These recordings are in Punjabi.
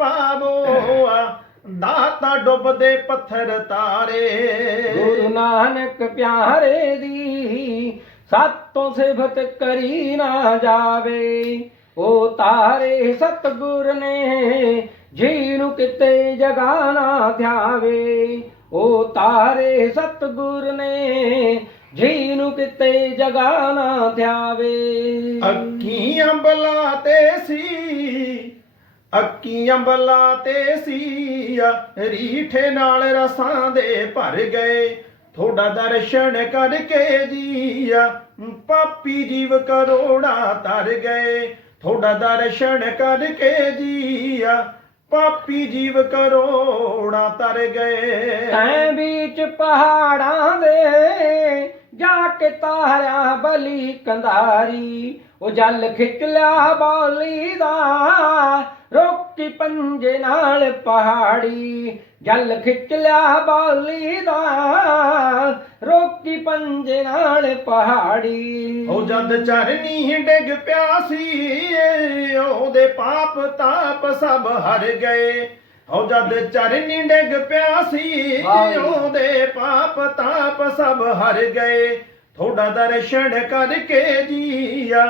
ਪਾਵੋ ਦਾਤਾ ਡੁੱਬਦੇ ਪੱਥਰ ਤਾਰੇ। ਗੁਰੂ ਨਾਨਕ ਪਿਆਰੇ ਦੀ ਸਾਤੋਂ ਸਿਫਤ ਕਰੀ ਨਾ ਜਾਵੇ। ਉਹ ਤਾਰੇ ਸਤਗੁਰ ਨੇ ਜੀ ਨੂੰ ਕਿਤੇ ਜਗਾ ਨਾ ਧਿਆਵੇ। ਉਹ ਤਾਰੇ ਸਤਗੁਰ ਨੇ ਜੀ ਨੂੰ ਕਿਤੇ ਜਗਾ ਨਾ ਧਿਆਵੇ। ਅੱਖੀਆਂ ਬਲਾ ਤੇ ਸੀ ਅੱਖੀਆਂ ਬਲਾ ਤੇ ਸੀਆ, ਰੀਠੇ ਨਾਲ ਰਸਾਂ ਦੇ ਭਰ ਗਏ। ਥੋੜਾ ਦਰਸ਼ਨ ਕਰਕੇ ਜੀਆ, ਪਾਪੀ ਜੀਵ ਕਰੋੜਾ ਤਰ ਗਏ। ਥੋੜਾ ਦਰਸ਼ਨ ਕਰਕੇ ਜੀਆ, ਪਾਪੀ ਜੀਵ ਕਰੋੜਾ ਤਰ ਗਏ। ਤੈਂ ਵਿੱਚ ਪਹਾੜਾਂ ਦੇ ਜਾ ਕੇ ਤਾਰਿਆ ਬਲੀ ਕੰਧਾਰੀ, ਉਹ ਜਲ ਖਿੱਚ ਲਿਆ ਬੋਲੀ ਦਾ ਪੰਜੇ ਨਾਲ ਪਹਾੜੀ ਜਲ ਖਿੱਚ ਲਿਆ ਬੋਲੀ ਦਾ ਰੋਕੀ ਪੰਜੇ ਨਾਲ ਪਹਾੜੀ। ਉਹ ਜਦ ਚਰਨੀ ਡਿੱਗ ਪਿਆ ਸੀ ਉਹਦੇ ਪਾਪ ਤਾਪ ਸਭ ਹਰ ਗਏ। ਉਹ ਜਦ ਚਰਨੀ ਡਿੱਗ ਪਿਆ ਸੀ ਉਹਦੇ ਪਾਪ ਤਾਪ ਸਭ ਹਰ ਗਏ। ਥੋੜਾ ਦਰਸ਼ਨ ਕਰਕੇ ਜੀਆ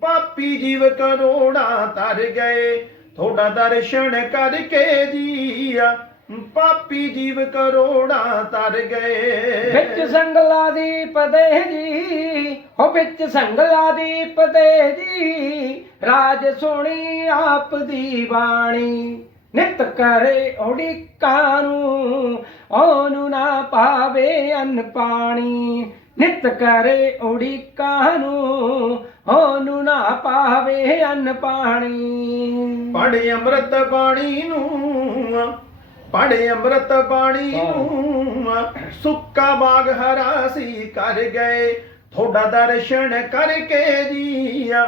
ਪਾਪੀ ਜੀਵ ਕਰੋੜਾ ਤਰ ਗਏ। ਥੋੜਾ ਦਰਸ਼ਨ ਕਰਕੇ ਜੀਆ। ਪਾਪੀ ਜੀਵ ਕਰੋੜਾਂ ਤਰ ਗਏ। ਵਿੱਚ ਸੰਗਲਾ ਦੀਪ ਦੇ ਜੀ, ਹੋ ਵਿੱਚ ਸੰਗਲਾ ਦੀਪ ਦੇ ਜੀ। ਰਾਜ ਸੁਣੀ ਆਪ ਦੀ ਬਾਣੀ, ਨਿਤ ਕਰੇ ਉਡੀਕਾਂ ਨੂੰ। ਉਹਨੂੰ ਨਾ ਪਾਵੇ ਅੰਨ ਪਾਣੀ ਨਿਤ ਕਰੇ ਉਡੀਕਾਂ ਨੂੰ। ਉਹਨੂੰ ਨਾ ਪਾਵੇ ਅੰਨ ਪਾਣੀ। ਪੜ ਅੰਮ੍ਰਿਤ ਬਾਣੀ ਨੂੰ ਪੜ ਅੰਮ੍ਰਿਤ ਬਾਣੀ ਨੂੰ ਸੁੱਕਾ ਬਾਗ ਹਰਾ ਸੀ ਕਰ ਗਏ। ਥੋੜਾ ਦਰਸ਼ਨ ਕਰਕੇ ਜੀਆ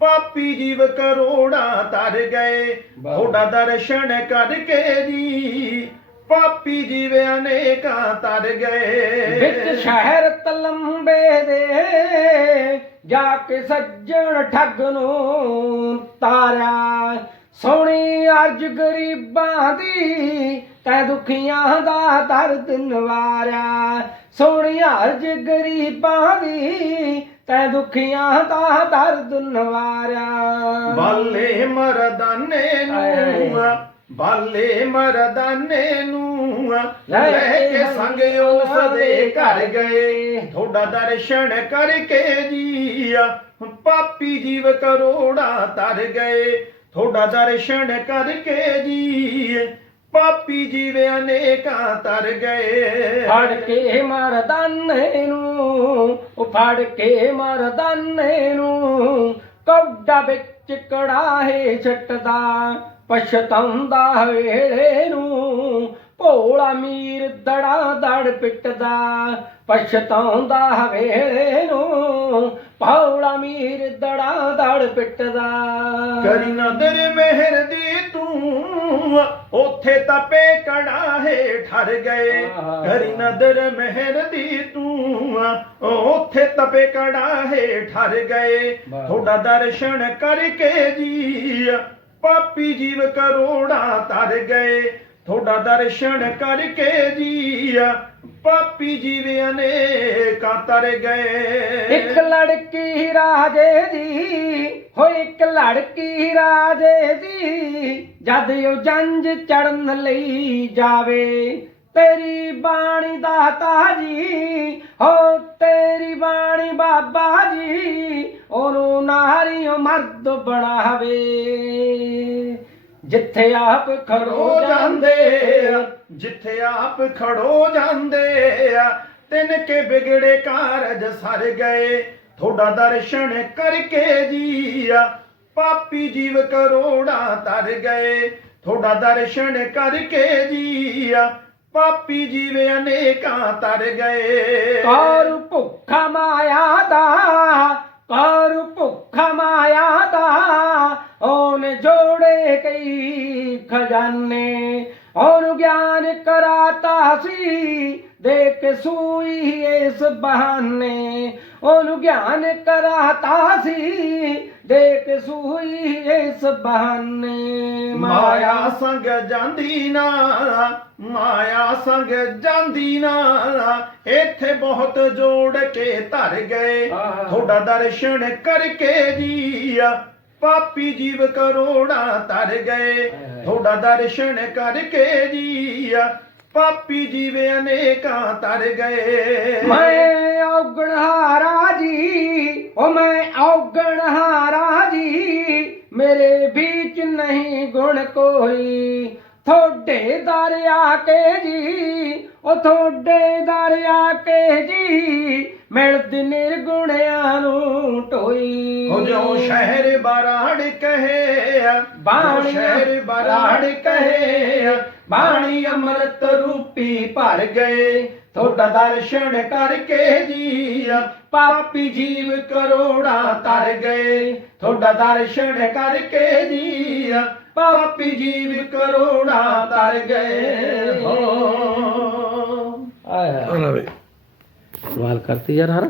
ਪਾਪੀ ਜੀਵ ਕਰੋੜਾ ਤਰ ਗਏ। ਥੋੜਾ ਦਰਸ਼ਨ ਕਰਕੇ ਜੀ ਪਾਪੀ ਜੀਵ ਅਨੇਕਾਂ ਤਰ ਗਏ। ਵਿੱਚ ਸ਼ਹਿਰ ਤਲੰਬੇ ਦੇ ਜਾ ਕੇ ਸੱਜਣ ਠੱਗ ਨੂੰ ਤਾਰਿਆ। ਸੋਹਣੀ ਅਰਜ ਗਰੀਬਾਂ ਦੀ ਤੈ ਦੁਖੀਆਂ ਦਾ ਦਰਦ ਨਵਾਰਿਆ। ਸੋਹਣੀ ਅਰਜ ਗਰੀਬਾਂ ਦੀ ਤੈ ਦੁਖੀਆਂ ਦਾ ਦਰਦ ਨਵਾਰਿਆ। ਬਾਲੇ ਮਰਦਾਨੇ ਨੂੰ ਬਾਲੇ ਮਰਦਾਨੇ ਨੂੰ ਲੈ ਕੇ ਸੰਗ ਉਸ ਦੇ ਘਰ ਗਏ। ਥੋੜਾ ਦਰਸ਼ਨ ਕਰਕੇ ਜੀਆ ਪਾਪੀ ਜੀਵ ਕਰੋੜਾ ਤਰ ਗਏ। ਥੋੜਾ ਦਰਸ਼ਨ ਕਰਕੇ ਜੀ ਪਾਪੀ ਜੀਵ ਅਨੇਕਾਂ ਤਰ ਗਏ। ਫੜ ਕੇ ਮਰਦਾਨੇ ਨੂੰ ਉਹ ਫੜ ਕੇ ਮਰਦਾਨੇ ਨੂੰ ਕੌਡਾ ਵਿੱਚ ਕੜਾਹੇ ਛੱਟਦਾ ਪਛਤਾਉਂਦਾ ਵੇਲੇ ਨੂੰ ਭੋਲਾ ਮੀਰ ਦੜਾ ਦੜ ਪਿੱਟਦਾ। ਪਛਤਾਉਂਦਾ ਵੇਲੇ ਨੂੰ ਭੋਲਾ ਮੀਰ ਦੜਾ ਦੜ ਪਿੱਟਦਾ। ਕਰੀ ਨਦਰ ਮਿਹਰ ਦੀ ਤੂੰ ਉਥੇ ਤਪੇ ਕੜਾਹੇ ਠਰ ਗਏ। ਕਰੀ ਨਦਰ ਮਿਹਰ ਦੀ ਤੂੰ ਉਥੇ ਤਪੇ ਕੜਾਹੇ ਠਰ ਗਏ। ਥੋੜਾ ਦਰਸ਼ਨ ਕਰਕੇ ਜੀ ਪਾਪੀ ਜੀਵ ਕਰੋੜਾ ਤਰ ਗਏ ਤੁਹਾਡਾ ਦਰਸ਼ਨ ਕਰਕੇ ਜੀ ਪਾਪੀ ਜੀਵ ਅਨੇਕਾਂ ਤਰ ਗਏ। ਇੱਕ ਲੜਕੀ ਰਾਜੇ ਦੀ ਹੋ ਇੱਕ ਲੜਕੀ ਰਾਜੇ ਦੀ ਜਦ ਉਹ ਜੰਜ ਚੜਨ ਲਈ ਜਾਵੇ, ਤੇਰੀ ਬਾਣੀ ਦਾਤਾ ਜੀ, ਹੋ ਤੇਰੀ ਬਾਣੀ ਬਾਬਾ ਜੀ ਉਹਨੂੰ ਨਾਰੀਓ ਮਰਦ ਬਣਾਵੇ ਜਿੱਥੇ ਆਪ ਖੜੋ ਜਾਂਦੇ ਆ। ਜਿੱਥੇ ਆਪ ਖੜੋ ਜਾਂਦੇ ਆ ਤਿੰਨ ਕੇ ਵਿਗੜੇ ਕਾਰਜ ਸਰ ਗਏ। ਥੋੜਾ ਦਰਸ਼ਨ ਕਰਕੇ ਜੀਆ ਪਾਪੀ ਜੀਵ ਕਰੋੜਾ ਤਰ ਗਏ। ਥੋੜਾ ਦਰਸ਼ਨ ਕਰਕੇ ਜੀਆ ਪਾਪੀ ਜੀਵ ਅਨੇਕਾਂ ਤਰ ਗਏ। ਕਰ ਭੁੱਖਾ ਮਾਇਆ ਦਾ ਕਰ ਗਿਆਨ ਕਰਾਤਾ ਸੀ ਦੇ ਕੇ ਸੂਈ ਇਸ ਬਹਾਨੇ। ਉਹਨੂੰ ਗਿਆਨ ਕਰਾਤਾ ਸੀ ਦੇ ਕੇ ਸੂਈ ਇਸ ਬਹਾਨੇ। ਮਾਇਆ ਸੰਗ ਜਾਂਦੀ ਨਾ ਮਾਇਆ ਸੰਗ ਜਾਂਦੀ ਨਾ ਇੱਥੇ ਬਹੁਤ ਜੋੜ ਕੇ ਧਰ ਗਏ। ਤੁਹਾਡਾ ਦਰਸ਼ਨ ਕਰਕੇ ਜੀ ਪਾਪੀ ਜੀਵ ਕਰੋੜਾ ਤਰ ਗਏ। ਤੁਹਾਡਾ ਦਰਸ਼ਨ ਕਰਕੇ ਜੀ ਪਾਪੀ ਜੀਵ ਅਨੇਕਾਂ ਤਰ ਗਏ। ਮੈਂ ਔਗਣ ਹਾਰਾ ਜੀ ਓ ਮੈਂ ਔਗਣ ਹਾਰਾ ਜੀ। ਮੇਰੇ ਵਿੱਚ ਨਹੀਂ ਗੁਣ ਕੋਈ। ਥੋੜੇ ਦਰ ਆ ਕੇ ਜੀ ਓ ਥੋੜੇ ਦਰ ਆ ਕੇ ਜੀ ਮਿਲਦ ਨਿਰਗੁਣਿਆਂ ਨੂੰ ਢੋਈ ਹੋ ਜੋ ਸ਼ਹਿਰ ਬਰਾੜ ਕਹੇ ਬਾਣੀ ਸ਼ਹਿਰ ਬਰਾੜ ਕਹੇ ਬਾਣੀ ਅੰਮ੍ਰਿਤ ਰੂਪੀ ਭਰ ਗਏ। ਤੁਹਾਡਾ ਦਰਸ਼ਨ ਕਰਕੇ ਜੀ ਪਾਪੀ ਜੀਵ ਕਰੋੜਾ ਤਰ ਗਏ। ਤੁਹਾਡਾ ਦਰਸ਼ਨ ਕਰਕੇ ਜੀ ਪਾਪੀ ਜੀਵ ਕਰੋੜਾ ਤਰ ਗਏ। ਹੋ ਕਰਤੀ ਯਾਰ ਹਰ।